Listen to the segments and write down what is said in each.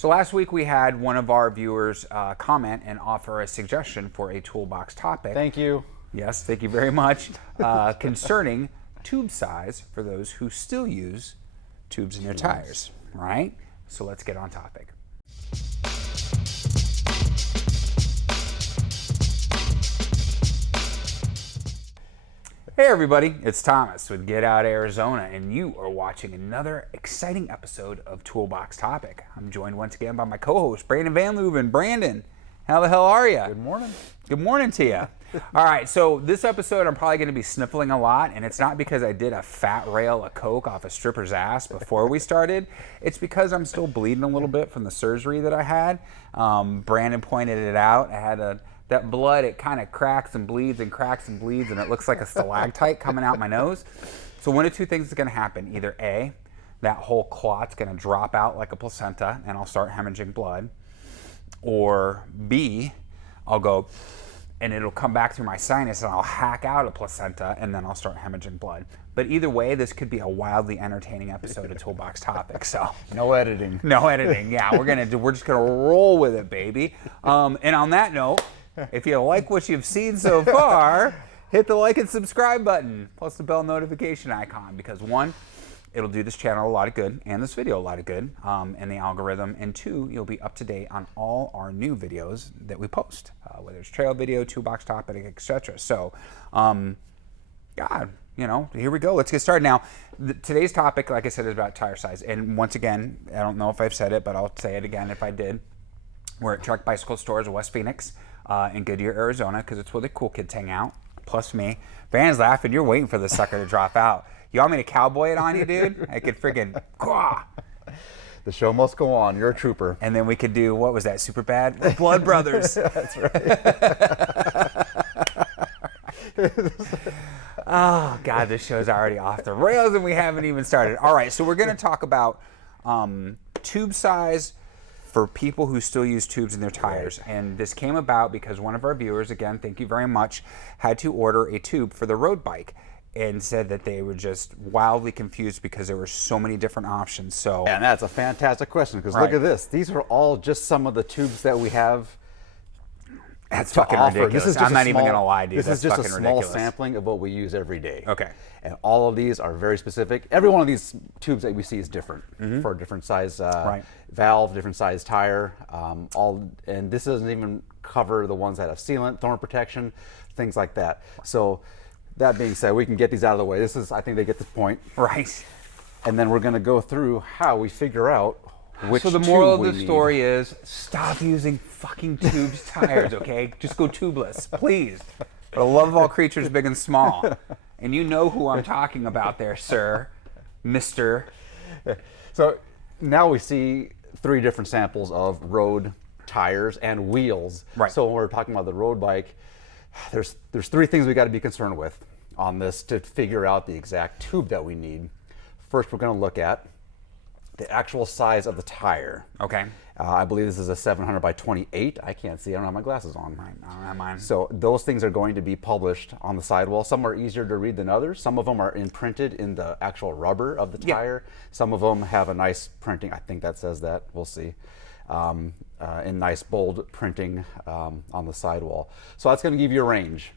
So last week we had one of our viewers comment and offer a suggestion for a toolbox topic. Thank you. Yes, thank you very much. Concerning tube size for those who still use tubes in their tires, right? So let's get on topic. Hey everybody, it's Thomas with Get Out Arizona, and you are watching another exciting episode of Toolbox Topic. I'm joined once again by my co-host, Brandon Van Leuven. Brandon, how the hell are you? Good morning. Good morning to you. All right, so this episode I'm probably going to be sniffling a lot, and it's not because I did a fat rail of coke off a stripper's ass before we started. It's because I'm still bleeding a little bit from the surgery that I had. Brandon pointed it out. I had that blood, it kind of cracks and bleeds and cracks and bleeds, and it looks like a stalactite coming out my nose. So one of two things is going to happen. Either A, that whole clot's going to drop out like a placenta, and I'll start hemorrhaging blood. Or B, I'll go, and it'll come back through my sinus, and I'll hack out a placenta, and then I'll start hemorrhaging blood. But either way, this could be a wildly entertaining episode of Toolbox Topic. So no editing. No editing. Yeah, we're just gonna roll with it, baby. And on that note, if you like what you've seen so far, hit the like and subscribe button, plus the bell notification icon, because one, it'll do this channel a lot of good, and this video a lot of good, and the algorithm, and two, you'll be up to date on all our new videos that we post, whether it's trail video, toolbox topic, etc. So, God, you know, here we go. Let's get started. Now, today's topic, like I said, is about tire size, and once again, I don't know if I've said it, but I'll say it again if I did. We're at Trek Bicycle Stores, West Phoenix, in Goodyear, Arizona, because it's where the cool kids hang out, plus me. Van's laughing. You're waiting for this sucker to drop out. You want me to cowboy it on you, dude? I could friggin' quah. The show must go on. You're a trooper. And then we could do, what was that, Super Bad? Blood Brothers. That's right. Oh, God, this show's already off the rails and we haven't even started. All right, so we're going to talk about tube size for people who still use tubes in their tires. Right. And this came about because one of our viewers, again, thank you very much, had to order a tube for the road bike and said that they were just wildly confused because there were so many different options. So, and that's a fantastic question, because look at this. These are all just some of the tubes that we have. That's fucking ridiculous. I'm not even gonna lie, dude. This is just a small sampling of what we use every day. Okay. And all of these are very specific. Every one of these tubes that we see is different for a different size valve, different size tire. And this doesn't even cover the ones that have sealant, thorn protection, things like that. So that being said, we can get these out of the way. This is, I think they get the point. Right. And then we're going to go through how we figure out which So the moral of the story is stop using fucking tubes tires, okay? Just go tubeless, please. For the love of all creatures big and small. And you know who I'm talking about there, sir, Mr. So now we see three different samples of road tires and wheels. Right. So when we're talking about the road bike, there's three things we got to be concerned with on this to figure out the exact tube that we need. First, we're going to look at the actual size of the tire. Okay. I believe this is a 700 by 28. I can't see. I don't have my glasses on. Right. I don't have mine. So those things are going to be published on the sidewall. Some are easier to read than others. Some of them are imprinted in the actual rubber of the tire. Some of them have a nice printing. I think that says that. We'll see. In nice bold printing on the sidewall. So that's going to give you a range.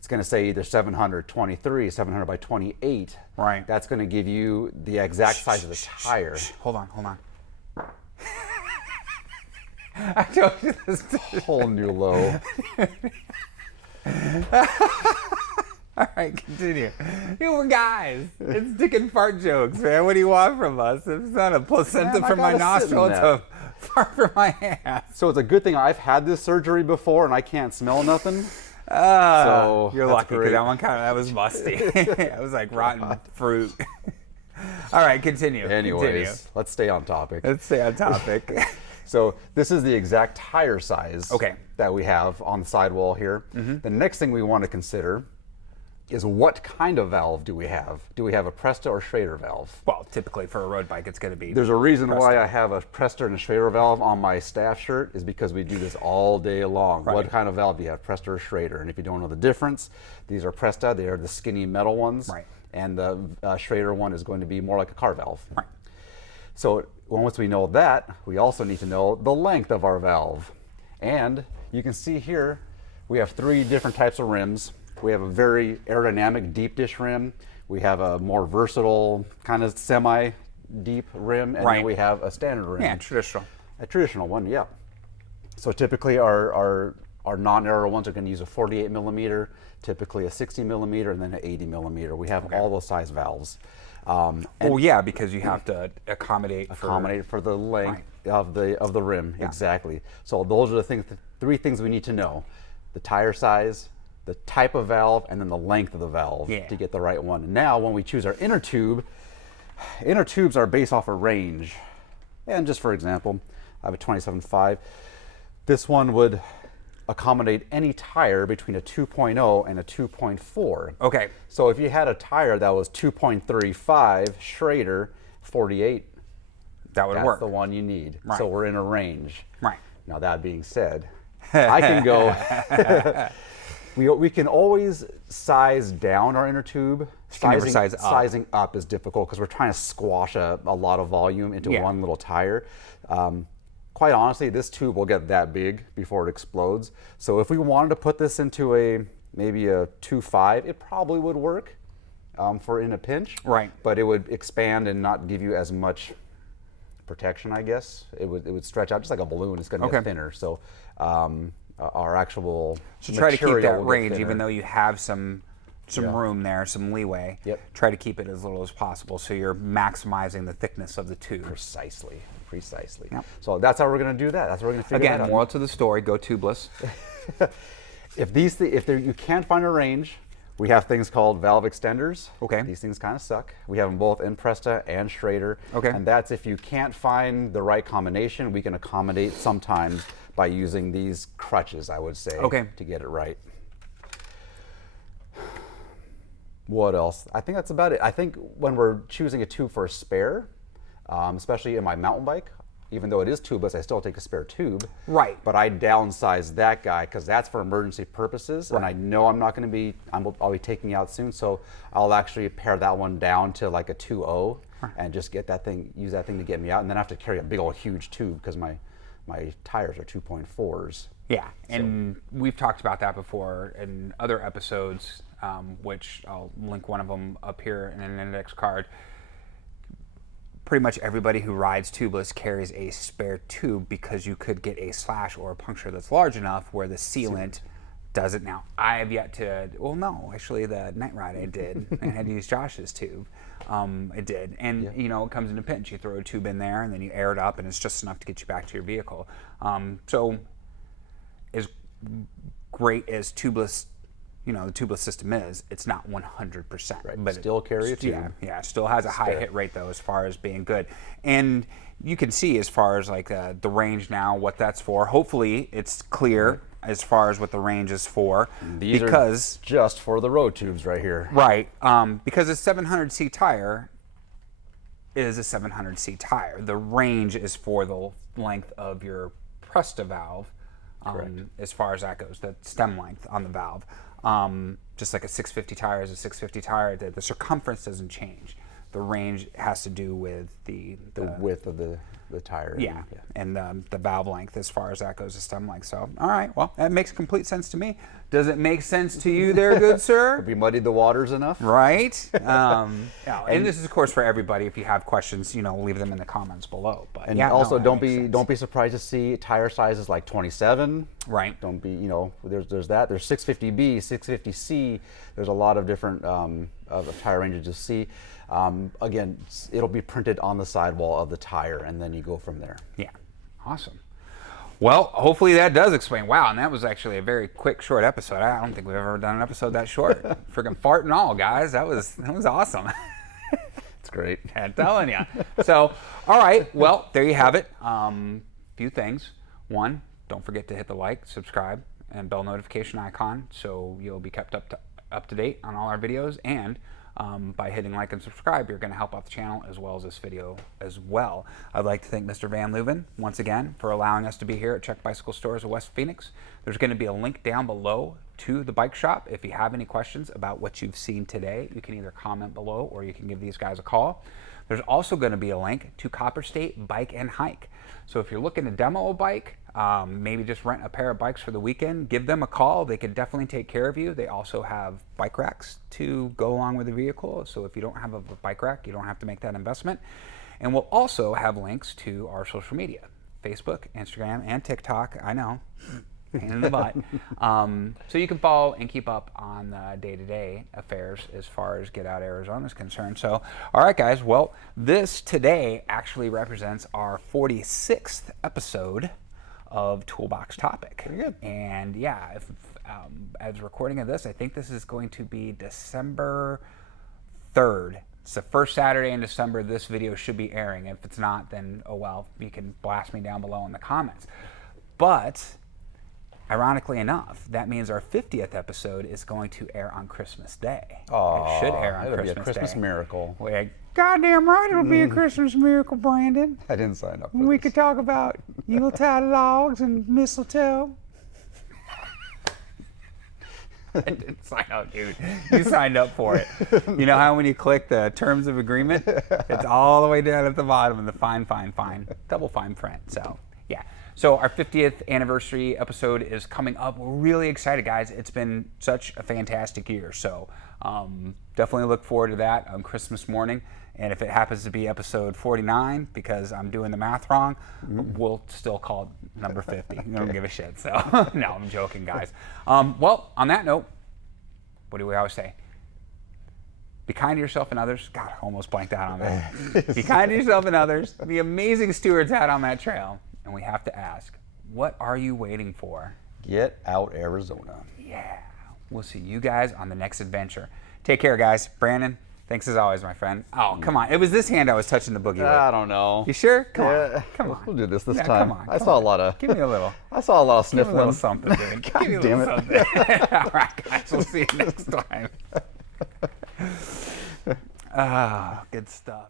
It's going to say either 723, 700 by 28. Right. That's going to give you the exact size of the tire. Hold on. I told you this. Whole new low. All right, continue. You guys, it's dick and fart jokes, man. What do you want from us? It's not a placenta from my nostril, it's a fart from my ass. So it's a good thing I've had this surgery before and I can't smell nothing. So you're lucky, because that one that was musty. It was like rotten fruit. All right, continue. Anyways, let's stay on topic. So this is the exact tire size that we have on the sidewall here. The next thing we want to consider is what kind of valve do we have? Do we have a Presta or Schrader valve? Well, typically for a road bike, it's going to be There's a reason why I have a Presta and a Schrader valve on my staff shirt, is because we do this all day long. What kind of valve do you have, Presta or Schrader? And if you don't know the difference, these are Presta. They are the skinny metal ones. And the Schrader one is going to be more like a car valve. So once we know that, we also need to know the length of our valve. And you can see here, we have 3 different types of rims. We have a very aerodynamic deep dish rim. We have a more versatile kind of semi-deep rim, and then we have a standard rim. Yeah, traditional. A traditional one, yeah. So typically our non-aero ones are going to use a 48 millimeter, typically a 60 millimeter, and then an 80 millimeter. We have all those size valves. Oh yeah, because you have to accommodate for the length of the rim. Yeah. Exactly. So those are the 3 things we need to know: the tire size, the type of valve, and then the length of the valve to get the right one. And now when we choose our inner tubes are based off a range. And just for example, I have a 27.5. This one would accommodate any tire between a 2.0 and a 2.4. Okay. So if you had a tire that was 2.35 Schrader 48, that would work. That's the one you need. Right. So we're in a range. Right. Now that being said, I can go. We can always size down our inner tube. Sizing up is difficult because we're trying to squash a lot of volume into one little tire. Quite honestly, this tube will get that big before it explodes. So if we wanted to put this into maybe a 2.5, it probably would work for in a pinch. Right. But it would expand and not give you as much protection, I guess. It would stretch out just like a balloon. It's going to get thinner. So our actual try to keep that range, even though you have some room there, some leeway. Yep. Try to keep it as little as possible so you're maximizing the thickness of the tube. Precisely. Yep. So that's how we're going to do that. That's how we're going to figure that out. Again, moral to the story: go tubeless. If you can't find a range, we have things called valve extenders. Okay. These things kind of suck. We have them both in Presta and Schrader. Okay. And that's if you can't find the right combination, we can accommodate sometimes by using these crutches, I would say, to get it right. What else? I think that's about it. I think when we're choosing a tube for a spare, especially in my mountain bike, even though it is tubeless, I still take a spare tube. Right. But I downsize that guy because that's for emergency purposes, and I know I'm not going to be. I'll be taking it out soon, so I'll actually pare that one down to like a 2.0 and just get that thing, use that thing to get me out, and then I have to carry a big old huge tube because my tires are 2.4s. Yeah, and we've talked about that before in other episodes, which I'll link one of them up here in an index card. Pretty much everybody who rides tubeless carries a spare tube because you could get a slash or a puncture that's large enough where the sealant does it. Now, I have yet to, well, no, actually the night ride I did, I had to use Josh's tube. It did. And, you know, it comes in a pinch. You throw a tube in there and then you air it up and it's just enough to get you back to your vehicle. So as great as tubeless, you know, the tubeless system is, it's not 100%. Right. But still carry a tube. Yeah, it still has a high hit rate though as far as being good. And you can see as far as like the range now, what that's for. Hopefully it's clear as far as what the range is for. These are just for the road tubes right here. Right, because a 700C tire is a 700C tire. The range is for the length of your Presta valve, as far as that goes, the stem length on the valve. Just like a 650 tire is a 650 tire, the circumference doesn't change. The range has to do with the width of the tire. And the valve length as far as that goes, the stem length. So, all right, well, that makes complete sense to me. Does it make sense to you there, good sir? Have we muddied the waters enough? Right. And this is, of course, for everybody. If you have questions, you know, leave them in the comments below. But and also, don't be surprised to see tire sizes like 27. Right. Don't be, you know, there's that. There's 650B, 650C. There's a lot of different of tire ranges to see. Again, it'll be printed on the sidewall of the tire, and then you go from there. Yeah, awesome. Well, hopefully that does explain. Wow, and that was actually a very quick, short episode. I don't think we've ever done an episode that short. Freaking fart and all, guys. That was awesome. It's great. I'm telling you. So, all right. Well, there you have it. Few things. One, don't forget to hit the like, subscribe, and bell notification icon so you'll be kept up to date on all our videos. And by hitting like and subscribe, you're going to help out the channel as well as this video as well. I'd like to thank Mr. Van Leuven once again for allowing us to be here at Czech Bicycle Stores of West Phoenix. There's going to be a link down below to the bike shop. If you have any questions about what you've seen today, you can either comment below or you can give these guys a call. There's also going to be a link to Copper State Bike and Hike. So if you're looking to demo a bike, maybe just rent a pair of bikes for the weekend, give them a call. They could definitely take care of you. They also have bike racks to go along with the vehicle. So if you don't have a bike rack, you don't have to make that investment. And we'll also have links to our social media, Facebook, Instagram, and TikTok. I know, pain in the butt. So you can follow and keep up on the day-to-day affairs as far as Get Out Arizona is concerned. So, all right, guys. Well, this today actually represents our 46th episode of Toolbox Topic. Pretty good. And yeah, as recording of this, I think this is going to be December 3rd. It's the first Saturday in December this video should be airing. If it's not, then oh well, you can blast me down below in the comments. But ironically enough, that means our 50th episode is going to air on Christmas Day. Oh, it should air on it'll Christmas be a Christmas Day. miracle. Well, goddamn right, it'll be a Christmas miracle, Brandon. I didn't sign up for We this. could talk about Yuletide logs and mistletoe. I didn't sign up, dude. You signed up for it. You know how when you click the terms of agreement, it's all the way down at the bottom in the fine, double fine print. So, yeah. So our 50th anniversary episode is coming up. We're really excited, guys. It's been such a fantastic year. So definitely look forward to that on Christmas morning. And if it happens to be episode 49, because I'm doing the math wrong, we'll still call it number 50. We don't give a shit. So, no, I'm joking, guys. Well, on that note, what do we always say? Be kind to yourself and others. God, I almost blanked out on that. Be kind to yourself and others. Be amazing stewards out on that trail. And we have to ask, what are you waiting for? Get Out Arizona. Yeah. We'll see you guys on the next adventure. Take care, guys. Brandon, thanks as always, my friend. Oh, come on. It was this hand I was touching the boogie with. I don't know. You sure? Come on. Come on. We'll do this Yeah, time. come on, I come saw on. a lot of. Give me a little. I saw a lot of Give me a little sniffling. something, dude. God Give me a damn little it. something. All right, guys. We'll see you next time. Ah, good stuff.